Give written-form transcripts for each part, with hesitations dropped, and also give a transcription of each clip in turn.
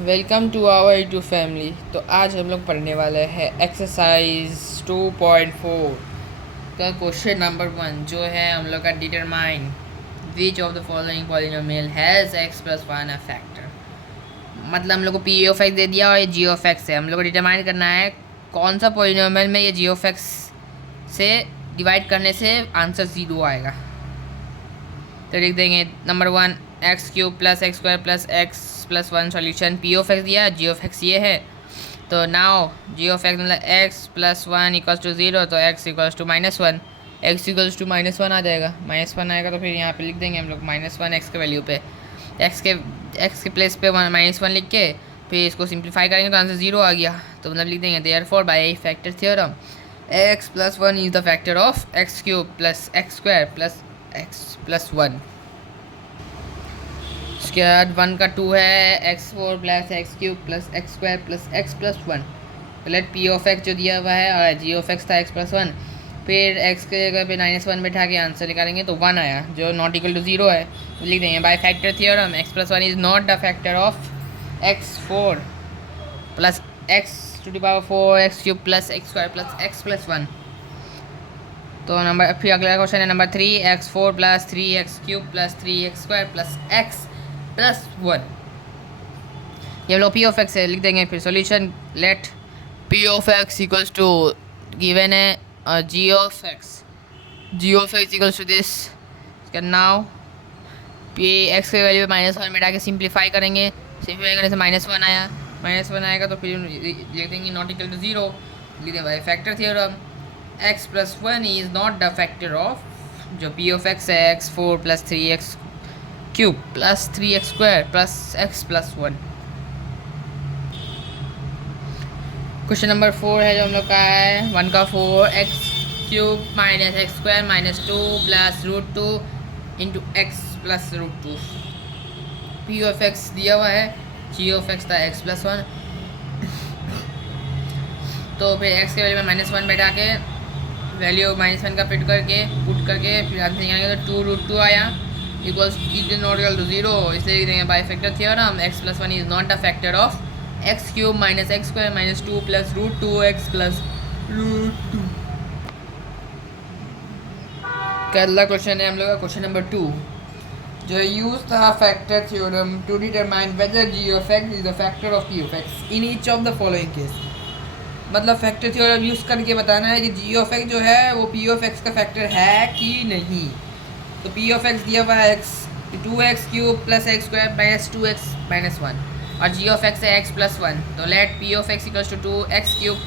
Welcome to our YouTube family. तो आज हम लोग पढ़ने वाले हैं एक्सरसाइज 2.4 का क्वेश्चन नंबर 1 जो है हम लोग का determine which of the following polynomial has x plus 1 a factor. मतलब हम लोग को पी ऑफ एक्स दे दिया और ये जी ऑफ एक्स है। हम लोग को डिटरमाइन करना है कौन सा पॉलिनोमियल में ये जी ऑफ एक्स से डिवाइड करने से आंसर 0 आएगा। तो लिख देंगे number 1 x cube plus x square plus x plus 1 solution p of x दिया, जी ऑफ एक्स ये है। तो नाउ जी ऑफ एक्स मतलब एक्स प्लस 1 इक्वल्स टू 0, तो x equals to -1, x equals to -1 आ जाएगा। -1 आएगा तो फिर यहाँ पे लिख देंगे हम लोग -1 एक्स के वैल्यू पे, एक्स के प्लेस पे -1 लिख के फिर इसको सिंप्लीफाई करेंगे तो आंसर 0 आ गया। तो मतलब लिख देंगे therefore by factor theorem x plus 1 is the factor of x cube plus x square plus x plus 1। उसके बाद 1 का 2 है x4 plus x cube plus x square plus x plus 1। Let p of x जो दिया हुआ है और g of x था x प्लस 1, फिर x के जगह पे -1 बैठा के आंसर निकालेंगे तो 1 आया जो नॉट इक्वल टू 0 है। तो लिख देंगे by factor theorem x plus 1 is not the factor of x4 plus x to the power 4 x cube plus x square plus x plus 1। तो नंबर फिर अगला क्वेश्चन है number 3 x4 plus 3x cube plus 3x square plus x plus 1। ये लोग P of x है, लिख देंगे फिर solution let p of x equals to given है g of x equals to this. Now p x के value पे -1 में डाल के सिंप्लीफाई करेंगे, सिंप्लीफाई करने से -1 आया, -1 आएगा तो फिर लिख देंगे नॉट इक्वल टू 0। लिख देंगे by factor theorem x plus 1 is not the factor of जो पी ऑफ एक्स है x4 plus 3x cube plus 3x square plus x plus 1। Question number 4 है जो हम लोग का है 1 का 4 x cube minus x square -2 plus √2 into x plus √2। P of x दिया हुआ है, जी ऑफ एक्स था एक्स प्लस 1। तो फिर एक्स के वैल्यू में -1 बैठा के वैल्यू -1 का पुट करके फिर आंसर निकालेंगे तो 2√2 आया equals is not equal to 0। इसलिए लिख देंगे by factor theorem x plus 1 is not a factor of x cube minus x square -2 plus √2 x plus √2। अगला क्वेश्चन है हम लोग का क्वेश्चन नंबर 2 जो use the factor theorem to determine whether g of x is the factor of p of x in each of the following case. मतलब factor theorem use करके बताना है कि जी ऑफ एक्स जो है वो पी ऑफ एक्स का factor है कि नहीं। तो पी ऑफ एक्स दिया हुआ है x 2x cube plus x square minus 2x minus 1 और जी ऑफ एक्स है एक्स प्लस 1। तो let p of x equals to 2x cube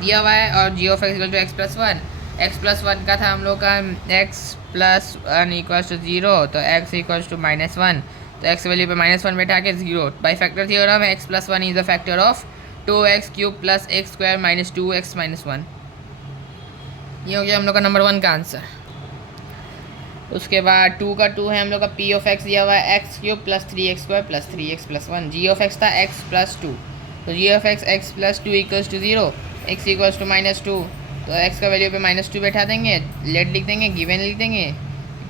दिया हुआ है और g of x equal to x plus 1। X plus 1 का था हम लोग का एक्स प्लस 1 इक्वल्स टू 0, तो एक्स इक्वल्स टू -1, तो एक्स वैल्यू पे -1 बैठा के 0। By factor theorem x plus 1 is the factor of 2x cube plus x square minus 2x minus 1। ये हो गया हम लोग का नंबर 1 का आंसर। उसके बाद 2 का 2 है हम लोग का पी ऑफ एक्स दिया हुआ है x cube plus 3x square plus 3x plus 1। G of x था एक्स प्लस 2, तो g of x x plus 2 equals to 0, x equals to -2, तो एक्स का वैल्यू पे -2 बैठा देंगे, लेट लिख देंगे, गिवन लिख देंगे।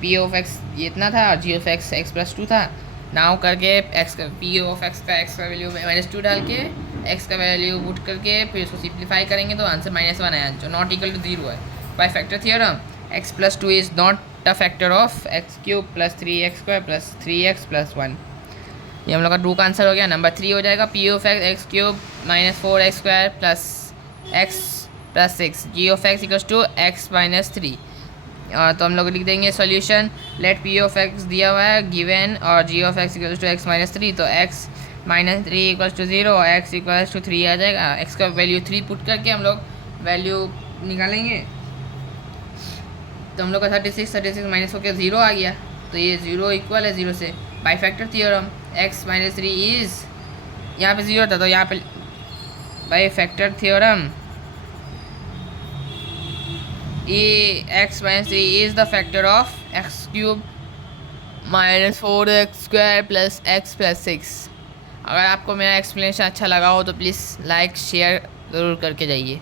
पी ऑफ एक्स ये इतना था और g of x x plus 2 था। नाउ करके एक्स का पी ऑफ एक्स का वैल्यू में -2 डाल के एक्स का वैल्यू पुट करके फिर उसको सिंप्लीफाई करेंगे तो आंसर -1 आया जो नॉट इक्वल टू 0 है। Bye factor theorem x plus 2 is not the factor of x cube plus 3x square plus 3x plus 1। ये हम लोग का 2 का आंसर हो गया। नंबर 3 हो जाएगा p of x x cube minus 4x square plus x plus 6, g of x equals to x minus 3। तो हम लोग लिख देंगे solution let p of x दिया हुआ है गिवन और g of x equals to x minus 3, तो x minus 3 equals to 0, x equals to 3 आ जाएगा। एक्स का वैल्यू 3 पुट करके हम लोग वैल्यू निकालेंगे तो हम लोग का 36 माइनस होकर 0 आ गया, तो ये 0 इक्वल है 0 से। By factor theorem x minus 3 is यहाँ पे 0 था तो यहाँ पे by factor theorem x minus 3 is the factor of x cube minus 4x square plus x plus 6। अगर आपको मेरा एक्सप्लेनेशन अच्छा लगा हो तो प्लीज़ लाइक शेयर ज़रूर करके जाइए।